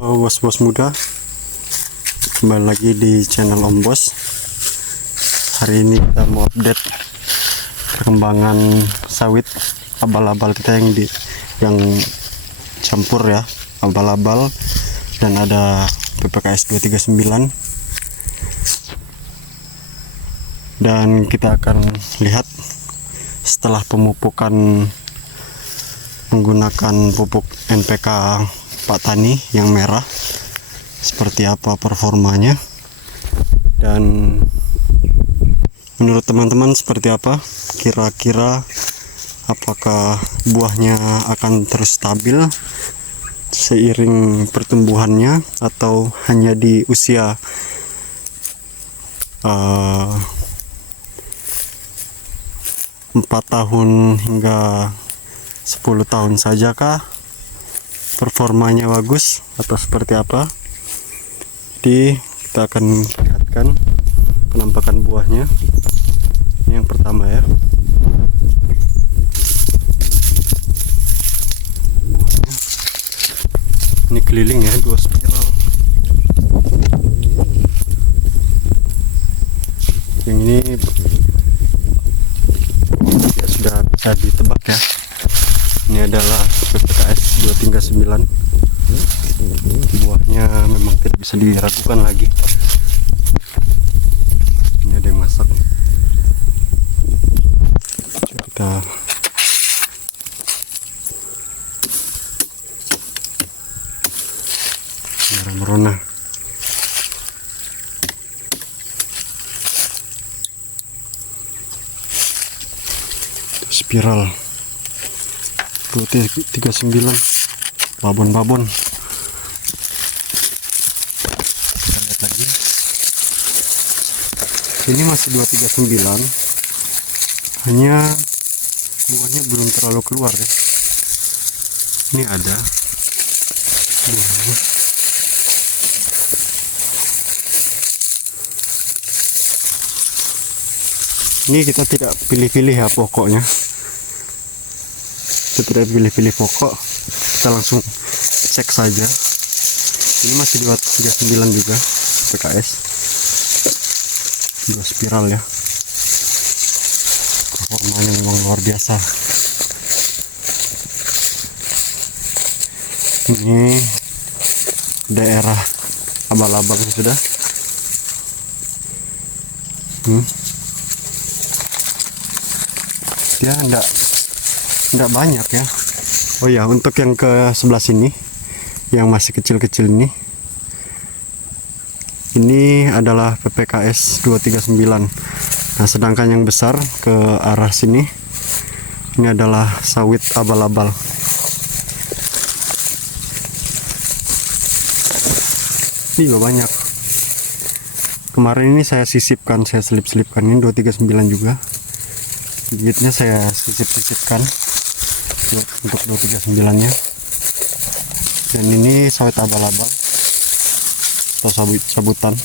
Halo bos-bos muda, kembali lagi di channel Om Bos. Hari ini kita mau update perkembangan sawit abal-abal kita yang campur ya, abal-abal, dan ada PPKS 239. Dan kita akan lihat setelah pemupukan menggunakan pupuk NPK Pak Tani yang merah, seperti apa performanya, dan menurut teman-teman seperti apa, kira-kira apakah buahnya akan terus stabil seiring pertumbuhannya atau hanya di usia 4 tahun hingga 10 tahun saja kah performanya bagus atau seperti apa. Jadi kita akan lihatkan penampakan buahnya. Ini yang pertama ya, buahnya ini keliling ya, 2 spiral. Yang ini ya sudah bisa ditebak ya, ini adalah PPKS 239. Buahnya memang tidak bisa diragukan lagi. Ini ada yang masak. Kita merah merona. Spiral 239, babon-babon. Kita lihat lagi, ini masih 239, hanya buahnya belum terlalu keluar ya. Ini ada buahnya. Ini kita tidak pilih-pilih ya pokoknya, kita tidak pilih-pilih pokok, kita langsung cek saja. Ini masih 239 juga PKS, 2 spiral ya. Performanya memang luar biasa. Ini daerah abal-abal sudah. Dia enggak banyak ya. Oh ya, untuk yang ke sebelah sini yang masih kecil-kecil ini adalah PPKS 239. Nah, sedangkan yang besar ke arah sini ini adalah sawit abal-abal. Ini juga banyak. Kemarin ini saya sisipkan, saya selip-selipkan, ini 239 juga. Bibitnya saya sisip-sisipkan untuk 239 nya. Dan ini sawit abal-abal atau sabutan.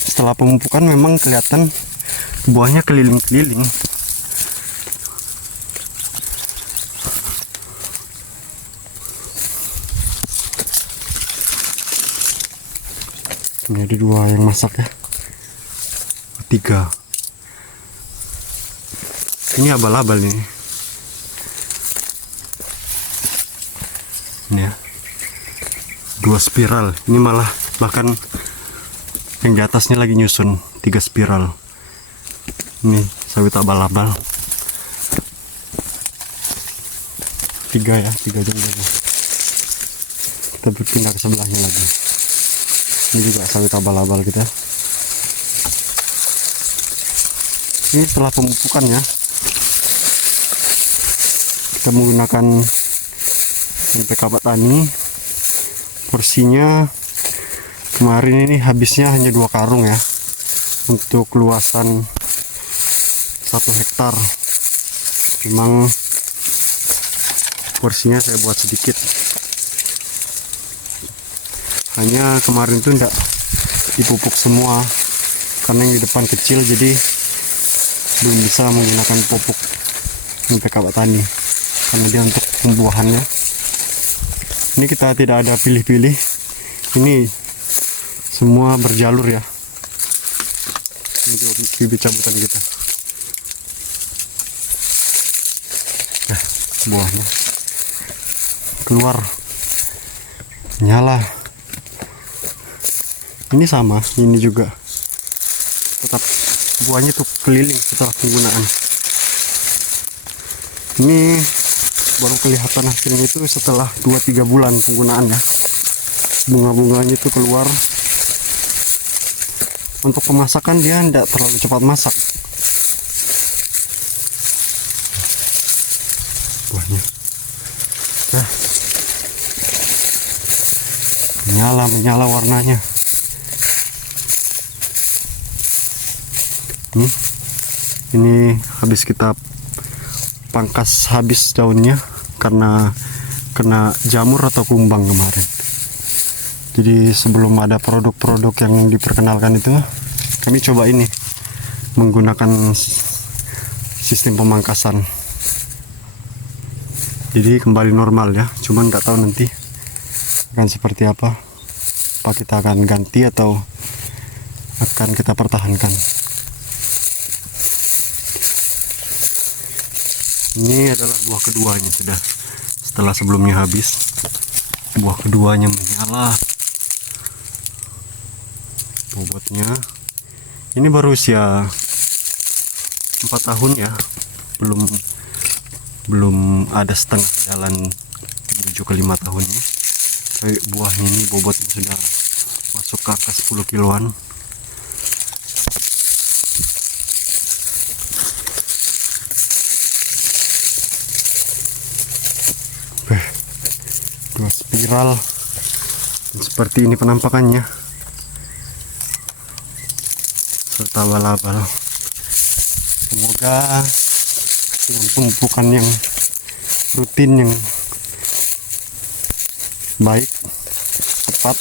Setelah pemupukan memang kelihatan buahnya keliling-keliling. Ini ada 2 yang masak ya, 3. Ini abal-abal ini. Ini ya, 2 spiral. Ini malah bahkan yang di atasnya lagi nyusun 3 spiral. Ini sawit abal-abal 3 ya, 3 juga. Kita berpindah ke sebelahnya lagi. Ini juga sawit abal-abal kita. Ini setelah pemupukan ya, kita menggunakan NPK Pak Tani. Porsinya kemarin ini habisnya hanya 2 karung ya, untuk luasan 1 hektar. Memang porsinya saya buat sedikit, hanya kemarin itu enggak dipupuk semua karena yang di depan kecil, jadi belum bisa menggunakan pupuk NPK Pak Tani. karena dia untuk pembuahannya. Ini kita tidak ada pilih-pilih, ini semua berjalur ya. Ini juga bibit cabutan kita. Nah, buahnya keluar, nyala. Ini sama, ini juga tetap buahnya tuh keliling setelah penggunaan. Ini baru kelihatan hasilnya itu setelah 2-3 bulan penggunaannya. Bunga-bunganya itu keluar. Untuk pemasakan dia tidak terlalu cepat masak. Buahnya nah, menyala warnanya. Ini habis kita pangkas habis daunnya karena kena jamur atau kumbang kemarin. Jadi sebelum ada produk-produk yang diperkenalkan itu, kami coba ini menggunakan sistem pemangkasan. Jadi kembali normal ya, cuman nggak tahu nanti akan seperti apa. Apa kita akan ganti atau akan kita pertahankan. Ini adalah buah keduanya sudah. Setelah sebelumnya habis, buah keduanya menyala. Bobotnya ini baru usia 4 tahun ya, belum ada setengah jalan menuju ke 5 tahunnya. Tapi buahnya ini bobotnya sudah masuk ke angka 10 kiloan. Dua spiral dan seperti ini penampakannya. Serta abal-abal. Semoga dengan pemupukan yang rutin, yang baik, tepat,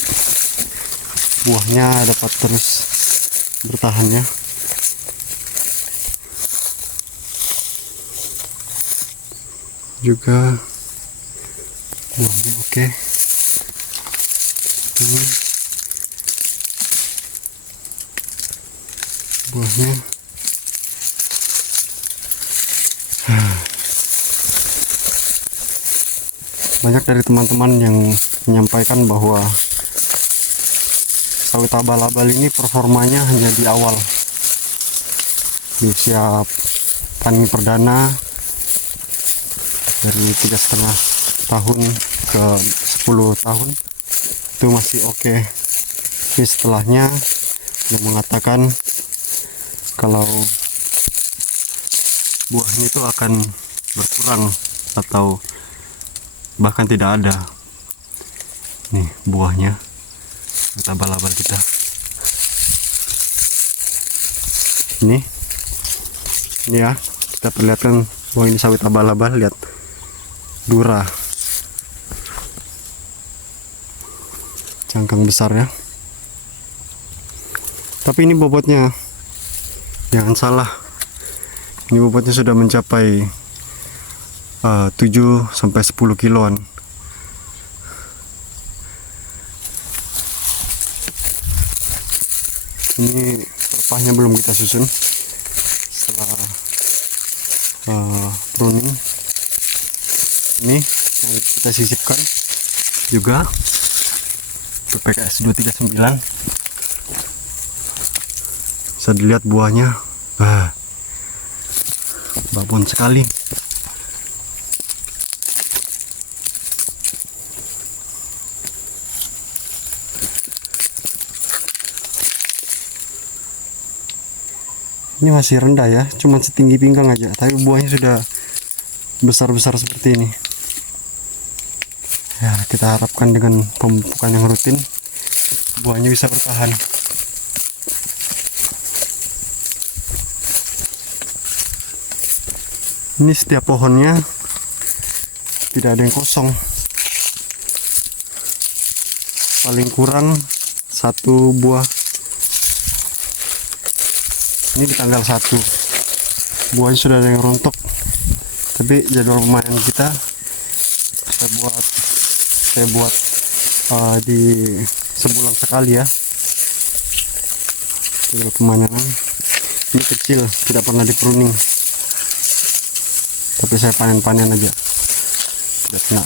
buahnya dapat terus bertahan ya. Juga buahnya oke. Ini buahnya banyak dari teman-teman yang menyampaikan bahwa sawit abal-abal ini performanya hanya di awal, di usia panen perdana dari 3,5 tahun ke 10 tahun itu masih oke. Tapi setelahnya dia mengatakan kalau buahnya itu akan berkurang atau bahkan tidak ada. Nih buahnya, kita abal-abal kita. Ini ya, kita perlihatkan bahwa ini sawit abal-abal. Lihat dura, cangkang besar ya. Tapi ini bobotnya, jangan salah, ini bobotnya sudah mencapai 7-10 kiloan. Ini pelepahnya belum kita susun setelah pruning. Ini yang kita sisipkan juga PPKS 239. Bisa dilihat buahnya, babon sekali. Ini masih rendah ya, cuma setinggi pinggang aja, tapi buahnya sudah besar-besar seperti ini. Ya, kita harapkan dengan pemupukan yang rutin, buahnya bisa bertahan. Ini setiap pohonnya tidak ada yang kosong. Paling kurang 1 buah. Ini di tanggal 1 buahnya sudah ada yang rontok, Tapi jadwal pemanen kita saya buat di sebulan sekali ya. Jadwal pemanenan ini kecil, tidak pernah di pruning, tapi saya panen aja.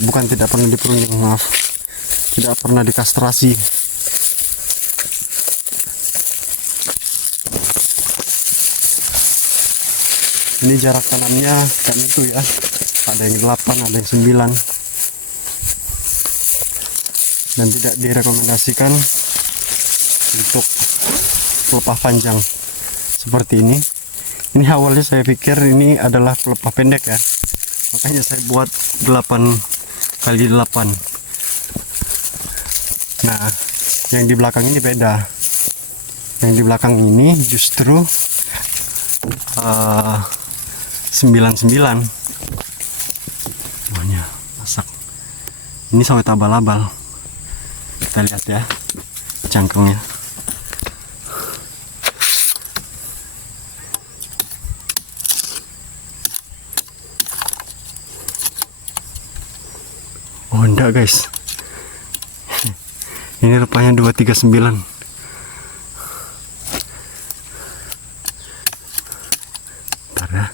Bukan tidak pernah di pruning, maaf, tidak pernah dikastrasi. Ini jarak tanamnya kan itu ya, ada yang 8, ada yang 9, dan tidak direkomendasikan untuk pelepah panjang seperti ini. Ini awalnya saya pikir ini adalah pelepah pendek ya, makanya saya buat 8x8. Nah, yang di belakang ini beda. Yang di belakang ini justru 99 semuanya masak. Ini sawit abal-abal, kita lihat ya cangkangnya. Oh enggak guys, ini rupanya 239. Bentar ya,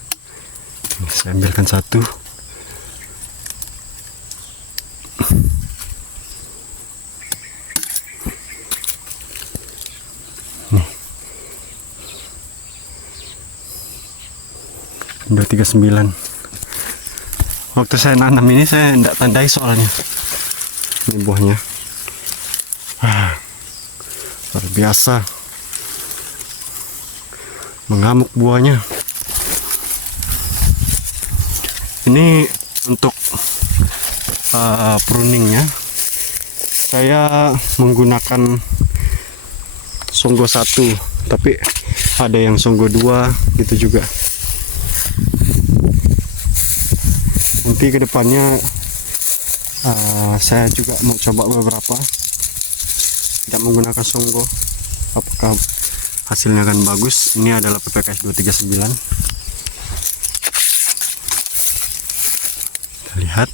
ini saya ambilkan satu. Nih 239. Waktu saya nanam ini saya tidak tandai soalnya. Ini buahnya, luar biasa, mengamuk buahnya. Ini untuk pruningnya saya menggunakan songgo 1, tapi ada yang songgo 2 gitu juga. Nanti kedepannya saya juga mau coba beberapa, tidak menggunakan songgo, apakah hasilnya akan bagus. Ini adalah PPKS 239. Kita lihat.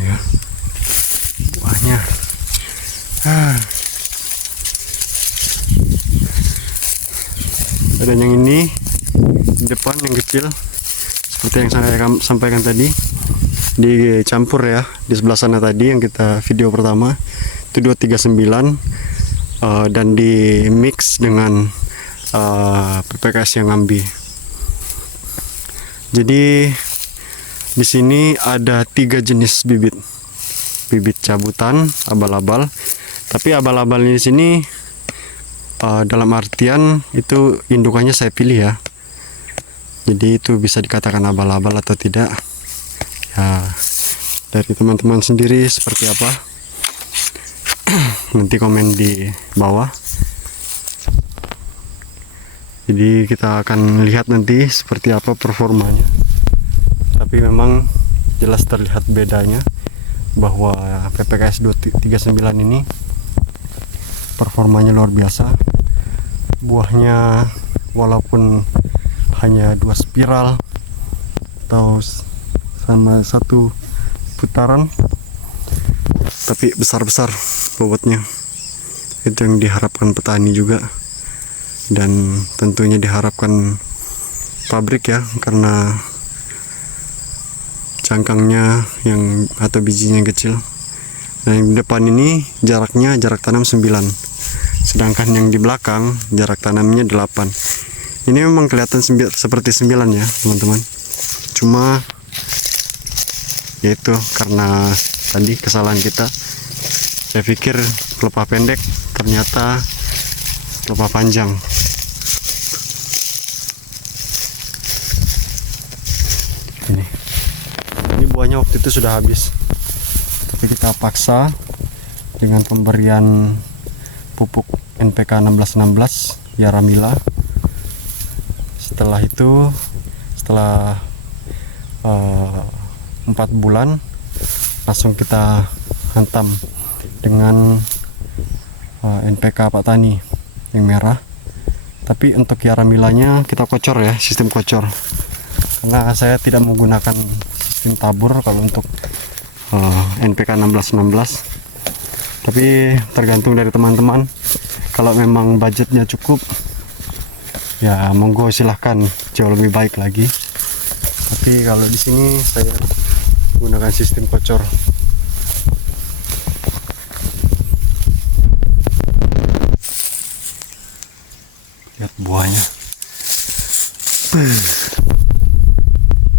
Ya, buahnya. Dan yang ini di depan yang kecil, seperti yang saya sampaikan tadi, dicampur ya. Di sebelah sana tadi yang kita video pertama itu 239, dan di mix dengan PPKS yang ngambil. Jadi di sini ada 3 jenis bibit cabutan abal-abal, tapi abal-abal di sini dalam artian itu indukannya saya pilih ya, jadi itu bisa dikatakan abal-abal atau tidak ya, dari teman-teman sendiri seperti apa. Nanti komen di bawah. Jadi kita akan lihat nanti seperti apa performanya, tapi memang jelas terlihat bedanya bahwa PPKS 239 ini performanya luar biasa. Buahnya walaupun hanya 2 spiral atau sama 1 putaran, tapi besar-besar bobotnya. Itu yang diharapkan petani juga, dan tentunya diharapkan pabrik ya, karena cangkangnya yang atau bijinya yang kecil. Nah, yang di depan ini jaraknya jarak tanam 9, sedangkan yang di belakang jarak tanamnya 8. Ini memang kelihatan seperti 9 ya teman-teman, cuma yaitu karena tadi kesalahan kita. Saya pikir pelepah pendek, ternyata pelepah panjang. Ini buahnya waktu itu sudah habis, tapi kita paksa dengan pemberian pupuk NPK 1616 Yaramila. Setelah itu, setelah 4 bulan, langsung kita hantam dengan NPK Pak Tani yang merah, Tapi untuk yaramilanya kita kocor ya, sistem kocor, karena saya tidak menggunakan sistem tabur kalau untuk NPK 1616. Tapi tergantung dari teman-teman, kalau memang budgetnya cukup ya monggo silahkan, jauh lebih baik lagi. Tapi kalau di sini saya gunakan sistem kocor. Lihat buahnya,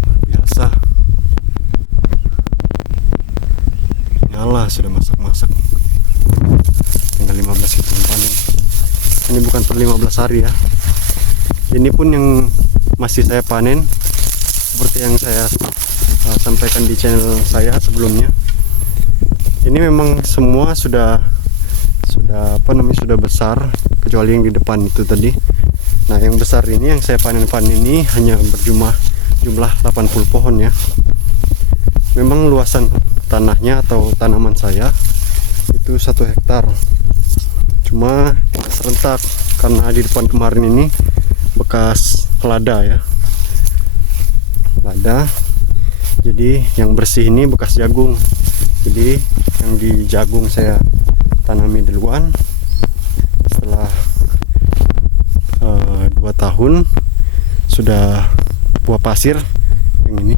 luar biasa. Nyala, sudah masak-masak, tinggal 15 kita panen. Ini bukan per 15 hari ya, ini pun yang masih saya panen seperti yang saya sampaikan di channel saya sebelumnya. Ini memang semua sudah besar, kecuali yang di depan itu tadi. Nah, yang besar ini yang saya panen ini hanya jumlah 80 pohon ya. Memang luasan tanahnya atau tanaman saya itu 1 hektar, cuma kita serentak karena di depan kemarin ini bekas lada ya, lada. Jadi yang bersih ini bekas jagung, jadi yang di jagung saya tanami duluan. Setelah 2 tahun sudah buah pasir, yang ini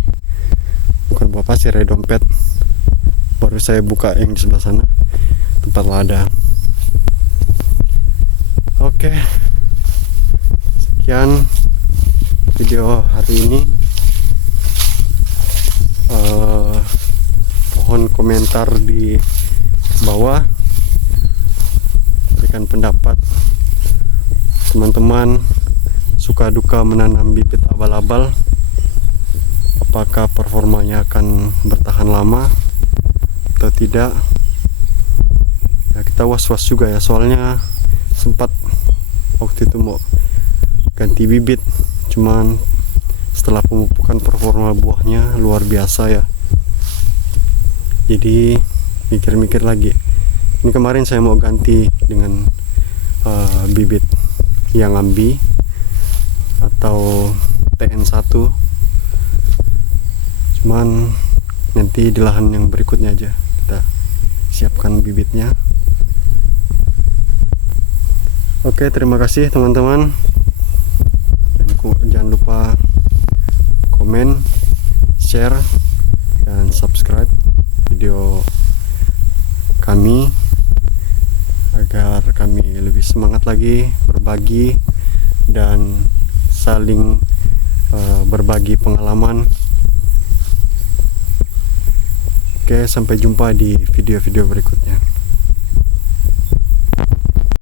bukan buah pasir ya, dompet, baru saya buka yang di sebelah sana tempat lada. Oke, sekian video hari ini. Mohon komentar di bawah, berikan pendapat teman-teman, suka duka menanam bibit abal-abal, apakah performanya akan bertahan lama atau tidak ya. Kita was-was juga ya, soalnya sempat waktu itu mau ganti bibit, cuman setelah pemupukan performa buahnya luar biasa ya. Jadi mikir-mikir lagi. Ini kemarin saya mau ganti dengan bibit yang ambi atau TN1, cuman nanti di lahan yang berikutnya aja kita siapkan bibitnya. Oke, terima kasih teman-teman, dan jangan lupa komen, share, dan subscribe video kami agar kami lebih semangat lagi berbagi dan saling berbagi pengalaman. Oke, sampai jumpa di video-video berikutnya.